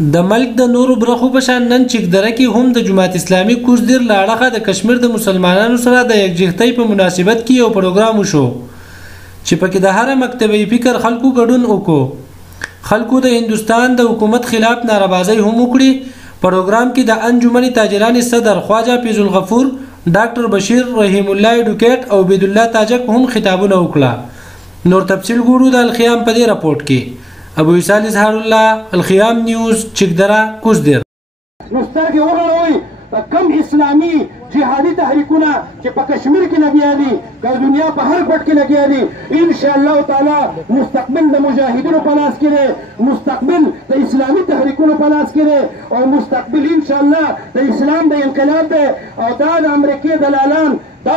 د ملک د نورو برخو په شان نن چکدره کې هم د جماعت اسلامي کوزدیر لاړه د کشمیر د مسلمانانو سره د یکجهتۍ په مناسبت کې یو پروګرام وشو چې پکې د هر مکتبي فکر خلکو ګډون وکړو. خلکو د هندستان د حکومت خلاف ناربازي هم وکړي. پروګرام کې د انجمن تاجران صدر خواجه فیض الغفور، ډاکټر بشیر رحیم الله ایډوکیټ او عبید الله تاجک هم خطابونه وکړه. نور تفصیل ګورو د الخیام په دې راپورټ کې. ابو عیسال اظهار الله، الخیام نیوز، چکدره، کوزدیر. نسترګې وغړوئ کم اسلامي جهادي تحریکونه چې په کشمیر کې لګیا دي، که دنیا په هر ګوټ کې لګیا دي، انشاءالله تعالی مستقبل د مجاهدینو په لاس کې دی، مستقبل د اسلامي تحریکونو په لاس کې دی، او مستقبل انشاءالله د اسلام د انقلاب دی. او دا د امریکې دلالان دا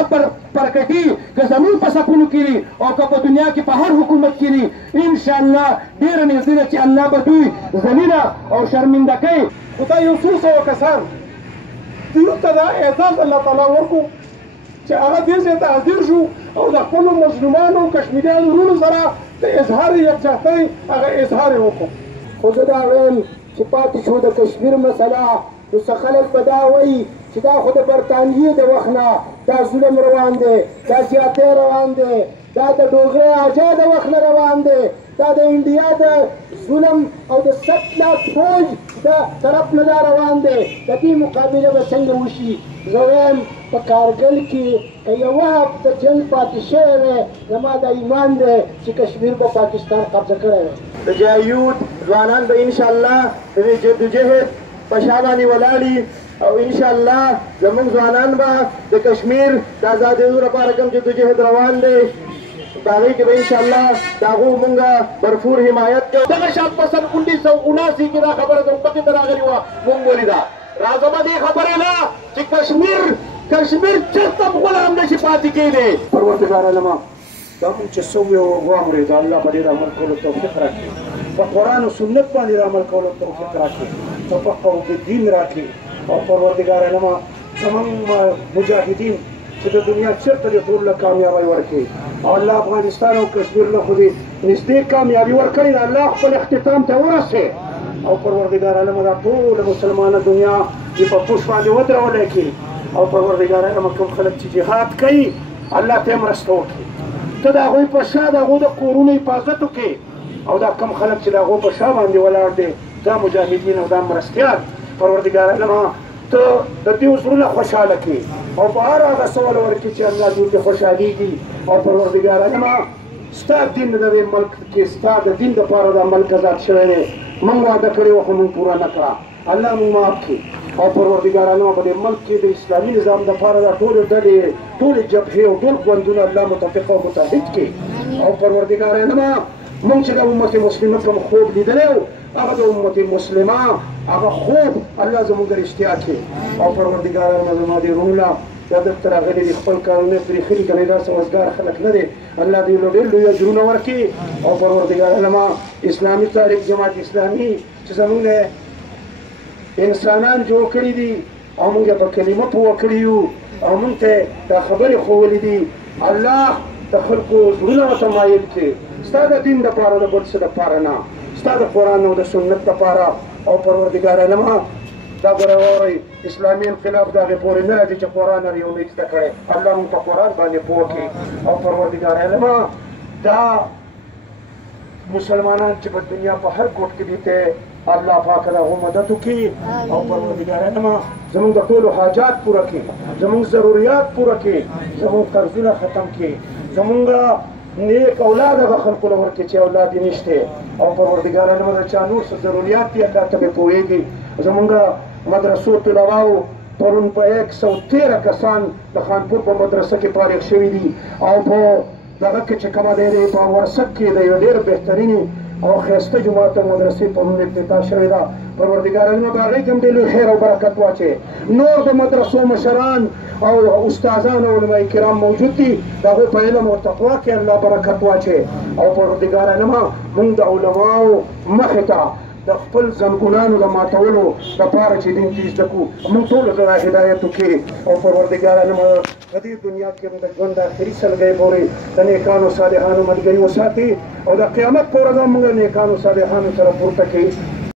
پرکټي که زمون په سپونو کې دي او که په دنیا کې په هر حکومت کې دي، انشاءالله ډېره نږدې ده چې الله به دوی ذلیله او شرمنده کوي. خو دا یو څو سوه کسان دیو ته دا اعزاز الله تعالی ورکړو چې هغه دې ځای ته حاضر شو او د خپلو مظلومانو کشمیریانو وروڼو سره د اظهار یکجهتۍ هغه اظهار یې وکړو. خو زه دا وایم چې پاتې شو د کشمیر مسله، نو څه خلک به دا وایي چې دا خو د برطانیې د وخت نه دا ظلم روان دی، دا زیاتی روان دی، دا د ډوګرې اجا د وخت نه روان دی، دا د انډیا د ظلم او د 7 لاک فوج د طرف نه دا روان دی. د دې مقابله به څنګه وشي؟ زه وایم په کارګل کې که یوه هفته جنګ پاتې شوی وی، زما دا ایمان دی چې کشمیر به پاکستان قبضه کړی وی. د جایود ځوانان به انشاءالله د دې جدوجهد په شا باندې ولاړي، او انشاءالله زموږ ځوانان به د کشمیر د ازادېدو لپاره کوم جدوجهد روان دی، په هغې کې به انشاءالله د هغو مونږ بھرپور حمایت کوو. دغه شان په سن 1979 کې دا خبره زموږ مخې ته راغلې وه، مونږ ولیده. راځمه دې خبرې نه چې کشمیر چېرته غلام نشي پاتې کېدی. پروردګار علما دا کوم چې څه وي واورېد، الله په دې عمل کولو توفیق راکړي، په قرآن او سنت باندې عمل کولو توفیق راکړي، په فقه او دین راکړي. او پروردګار علما زموږ مجاهدین چې د دنیا چېرته دې ټول له کامیابۍ ورکړي، او الله افغانستان او کشمیر له خو دې نږدې کامیابي ورکړي، د الله خپل اختتام ته ورسې. او پروردګار علما دا ټوله مسلمانه دنیا دې په پوښ باندې ودرولی کړي. او پروردګار علما کوم خلک چې جهاد کوي، الله ته یې مرسته وکړي، ته د هغوی په شا د هغو د کورونو حفاظت وکړي. او دا کوم خلک چې د هغو په شا باندې ولاړ دی، دا مجاهدین او دا مرستیان، پروردګار علما ته د دوی زړونه خوشحاله کړي، او په هر هغه سوال ورکړي چې الله دوی ته خوشحالېږي. او پروردګار علما ستا دین د دې ملک کې ستا د دین دپاره دا ملک ازاد شوی دی، موږ وعده کړې وه خو موږ پوره نه کړه، الله موږ معاف کړي. او پروردګار علما په دې ملک کې د اسلامي نظام دپاره دا ټولې ډلې، ټولې جبهې او ټول ګوندونه الله متفق او متحد کړي. او پروردګار علما موږ چې د امت مسلمه کوم خوب لیدلی و، هغه د امت مسلمه هغه خوب الله زموږ رښتیا کړي. او پروردګار علما زما دې وروڼه دا دلته راغلي دي، خپل کارونه پرېښلي، که نه داسې وزګار خلک نه دي، الله دې له ډېر لوی اجرونه ورکړي. او پروردګار علما اسلامي تاریخ جماعت اسلامي چې زموږ نه انسانان جوړ کړي دي، او موږ یې په کلمه پوه کړي یو، او موږ ته دا خبرې ښوولې دي، الله د خلکو زړونه ورته مایل کړي، ستا د دین دپاره، د بل څه دپاره نه، ستا د قرآن او د سنت دپاره. او پروردګار علما دا ګوره واورئ، اسلامي انقلاب د هغې پورې نه راځي چې قرآن هر یو نه زده کړی، الله موږ په قرآن باندې پوه کړي. او پروردګار علما دا مسلمانان چې په دنیا په هر ګوټ کې دي ته الله پاک د هغو مدد وکړي. او پروردګار علما زموږ د ټولو حاجات پوره کړي، زموږ ضروریات پوره کړي، زموږ قرضونه ختم کړي، زموږ نیک اولاد هغه خلکو له ورکړي چې اولاد یې نشته. او پروردګار علما د چا نور څه ضروریات دي هغه ته به پوهېږي. زموږ مدرسو طلباو پرون په 113 کسان د خانپور په مدرسه کې فارغ شوي دي، او په دغه کې چې کومه دی په ورسک کې د یو ډېر بهترینې او ښایسته جومات او مدرسې پرون افتتاح شوې ده. پروردګار علما په هغې کې هم ډېر لوی خیر او برکت واچوي. نور د مدرسو مشران او استادان او علماء کرام موجود دي، د هغوی په علم او تقوا کې الله برکت واچوي. او پروردګار علما موږ د علماو مخې ته د خپل زنګونانو د ماتولو لپاره چې دین کې زده کړو، موږ ټولو ته هدایت وکړي. او پروردګار علما د دې دنیا کې د ژوند آخري سلګۍ پورې د نیکانو صالحانو ملګري وساتي، او د قیامت په ورځ موږ نیکانو صالحانو سره پورته کړي.